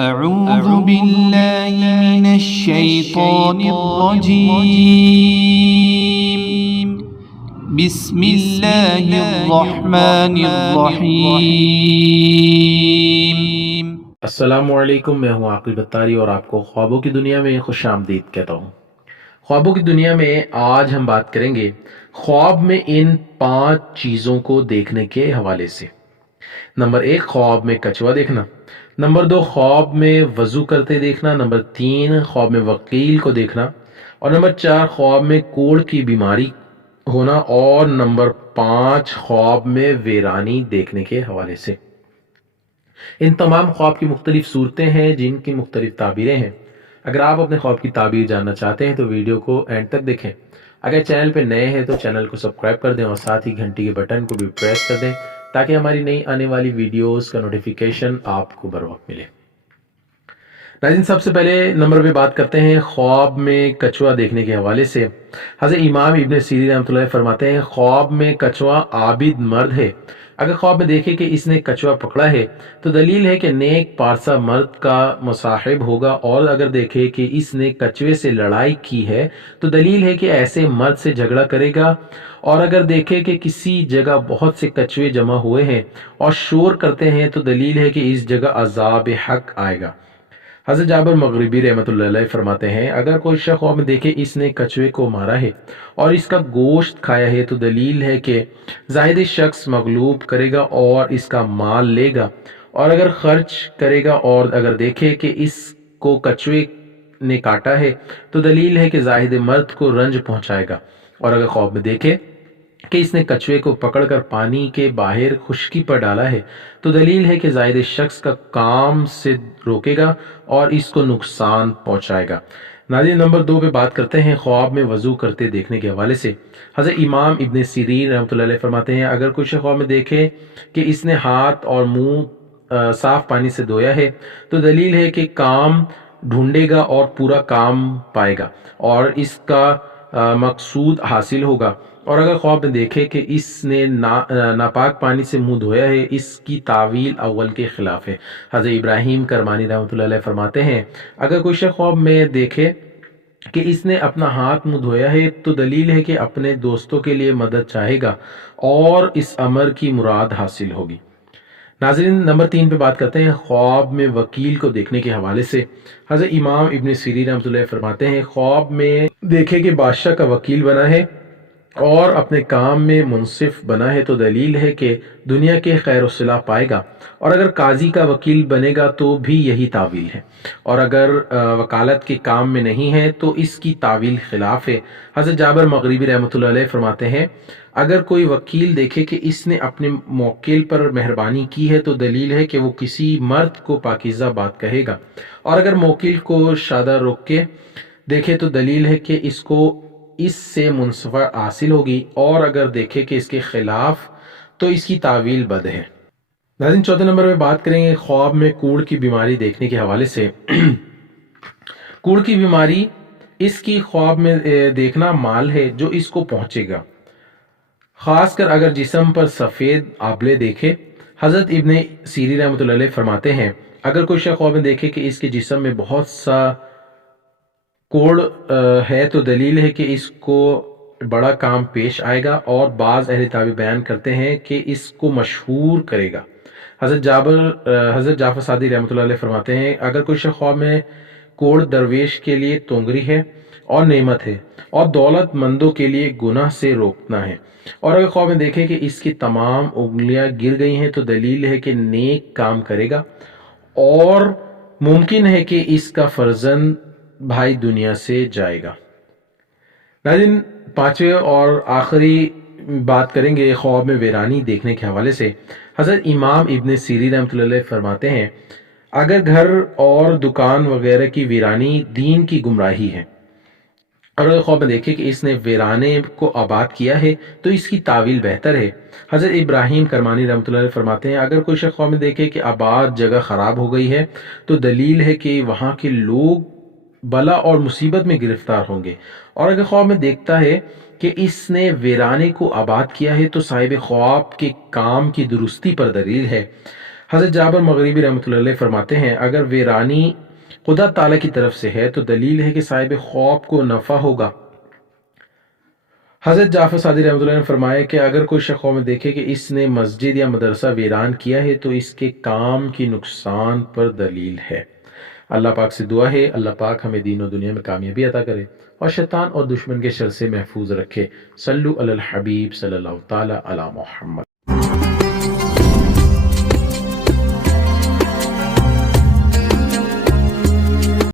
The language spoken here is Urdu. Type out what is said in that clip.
أعوذ بالله من الشيطان الرجيم بسم الله الرحمن الرحيم السلام علیکم، میں ہوں عاقل بتاری اور آپ کو خوابوں کی دنیا میں خوش آمدید کہتا ہوں۔ خوابوں کی دنیا میں آج ہم بات کریں گے خواب میں ان 5 چیزوں کو دیکھنے کے حوالے سے۔ نمبر 1، خواب میں کچھوا دیکھنا۔ نمبر 2، خواب میں وضو کرتے دیکھنا۔ نمبر 3، خواب میں وکیل کو دیکھنا۔ اور نمبر 4، خواب میں کوڑ کی بیماری ہونا۔ اور نمبر 5، خواب میں ویرانی دیکھنے کے حوالے سے۔ ان تمام خواب کی مختلف صورتیں ہیں جن کی مختلف تعبیریں ہیں۔ اگر آپ اپنے خواب کی تعبیر جاننا چاہتے ہیں تو ویڈیو کو اینڈ تک دیکھیں۔ اگر چینل پہ نئے ہیں تو چینل کو سبسکرائب کر دیں اور ساتھ ہی گھنٹی کے بٹن کو بھی پریس کر دیں تاکہ ہماری نئی آنے والی ویڈیوز کا نوٹیفیکیشن آپ کو بر وقت ملے۔ ناظرین، سب سے پہلے نمبر پہ بات کرتے ہیں خواب میں کچھوا دیکھنے کے حوالے سے۔ حضرت امام ابن سیرین رحمۃ اللہ علیہ فرماتے ہیں خواب میں کچھوا عابد مرد ہے۔ اگر خواب میں دیکھے کہ اس نے کچھوا پکڑا ہے تو دلیل ہے کہ نیک پارسا مرد کا مصاحب ہوگا، اور اگر دیکھے کہ اس نے کچھوے سے لڑائی کی ہے تو دلیل ہے کہ ایسے مرد سے جھگڑا کرے گا، اور اگر دیکھے کہ کسی جگہ بہت سے کچھوے جمع ہوئے ہیں اور شور کرتے ہیں تو دلیل ہے کہ اس جگہ عذاب حق آئے گا۔ حضرت جابر مغربی رحمۃ اللہ علیہ فرماتے ہیں اگر کوئی شخص خواب میں دیکھے اس نے کچھوے کو مارا ہے اور اس کا گوشت کھایا ہے تو دلیل ہے کہ زاہد شخص مغلوب کرے گا اور اس کا مال لے گا، اور اگر خرچ کرے گا، اور اگر دیکھے کہ اس کو کچھوے نے کاٹا ہے تو دلیل ہے کہ زاہد مرد کو رنج پہنچائے گا، اور اگر خواب میں دیکھے کہ اس نے کچھوے کو پکڑ کر پانی کے باہر خشکی پر ڈالا ہے تو دلیل ہے کہ زائد شخص کا کام سے روکے گا اور اس کو نقصان پہنچائے گا۔ ناظرین، نمبر 2 پہ بات کرتے ہیں خواب میں وضو کرتے دیکھنے کے حوالے سے۔ حضرت امام ابن سیرین رحمۃ اللہ علیہ فرماتے ہیں اگر کوئی شخص خواب میں دیکھے کہ اس نے ہاتھ اور منہ صاف پانی سے دھویا ہے تو دلیل ہے کہ کام ڈھونڈے گا اور پورا کام پائے گا اور اس کا مقصود حاصل ہوگا، اور اگر خواب میں دیکھے کہ اس نے ناپاک پانی سے منہ دھویا ہے اس کی تعویل اول کے خلاف ہے۔ حضرت ابراہیم کرمانی رحمۃ اللہ علیہ فرماتے ہیں اگر کوئی شخص خواب میں دیکھے کہ اس نے اپنا ہاتھ منہ دھویا ہے تو دلیل ہے کہ اپنے دوستوں کے لیے مدد چاہے گا اور اس امر کی مراد حاصل ہوگی۔ ناظرین، نمبر 3 پہ بات کرتے ہیں خواب میں وکیل کو دیکھنے کے حوالے سے۔ حضرت امام ابن سیرین رحمۃ اللہ علیہ فرماتے ہیں خواب میں دیکھے کہ بادشاہ کا وکیل بنا ہے اور اپنے کام میں منصف بنا ہے تو دلیل ہے کہ دنیا کے خیر و صلاح پائے گا، اور اگر قاضی کا وکیل بنے گا تو بھی یہی تعویل ہے، اور اگر وکالت کے کام میں نہیں ہے تو اس کی تعویل خلاف ہے۔ حضرت جابر مغربی رحمۃ اللہ علیہ فرماتے ہیں اگر کوئی وکیل دیکھے کہ اس نے اپنے موکل پر مہربانی کی ہے تو دلیل ہے کہ وہ کسی مرد کو پاکیزہ بات کہے گا، اور اگر موکل کو شادہ روک کے دیکھے تو دلیل ہے کہ اس کو اس سے منصفہ حاصل ہوگی، اور اگر دیکھے کہ اس کے خلاف تو اس کی تعویل بد ہے۔ ناظرین، 4 نمبر پہ بات کریں گے خواب میں کوڑ کی بیماری دیکھنے کے حوالے سے۔ کوڑ کی بیماری اس کی خواب میں دیکھنا مال ہے جو اس کو پہنچے گا، خاص کر اگر جسم پر سفید آبلے دیکھے۔ حضرت ابن سیری رحمۃ اللہ علیہ فرماتے ہیں اگر کوئی شخص خواب میں دیکھے کہ اس کے جسم میں بہت سا کوڑ ہے تو دلیل ہے کہ اس کو بڑا کام پیش آئے گا، اور بعض اہل تعبیر بیان کرتے ہیں کہ اس کو مشہور کرے گا۔ حضرت جعفر صادق رحمۃ اللہ علیہ فرماتے ہیں اگر کوئی شخص خواب میں کوڑ درویش کے لیے تونگری ہے اور نعمت ہے، اور دولت مندوں کے لیے گناہ سے روکنا ہے، اور اگر خواب میں دیکھے کہ اس کی تمام انگلیاں گر گئی ہیں تو دلیل ہے کہ نیک کام کرے گا، اور ممکن ہے کہ اس کا فرزند بھائی دنیا سے جائے گا۔ ناظرین، 5ویں اور آخری بات کریں گے خواب میں ویرانی دیکھنے کے حوالے سے۔ حضرت امام ابن سیری رحمۃ اللہ علیہ فرماتے ہیں اگر گھر اور دکان وغیرہ کی ویرانی دین کی گمراہی ہے، اور اگر خواب میں دیکھے کہ اس نے ویرانے کو آباد کیا ہے تو اس کی تعویل بہتر ہے۔ حضرت ابراہیم کرمانی رحمۃ اللہ علیہ فرماتے ہیں اگر کوئی شخص خواب میں دیکھے کہ آباد جگہ خراب ہو گئی ہے تو دلیل ہے کہ وہاں کے لوگ بلا اور مصیبت میں گرفتار ہوں گے، اور اگر خواب میں دیکھتا ہے کہ اس نے ویرانے کو آباد کیا ہے تو صاحب خواب کے کام کی درستی پر دلیل ہے۔ حضرت جابر مغربی رحمۃ اللہ علیہ فرماتے ہیں اگر ویرانی خدا تعالیٰ کی طرف سے ہے تو دلیل ہے کہ صاحب خواب کو نفع ہوگا۔ حضرت جعفر صادق رحمۃ اللہ نے فرمایا کہ اگر کوئی شخص خواب میں دیکھے کہ اس نے مسجد یا مدرسہ ویران کیا ہے تو اس کے کام کی نقصان پر دلیل ہے۔ اللہ پاک سے دعا ہے اللہ پاک ہمیں دین و دنیا میں کامیابی عطا کرے اور شیطان اور دشمن کے شر سے محفوظ رکھے۔ صلو علی الحبیب صلی اللہ تعالی علی محمد۔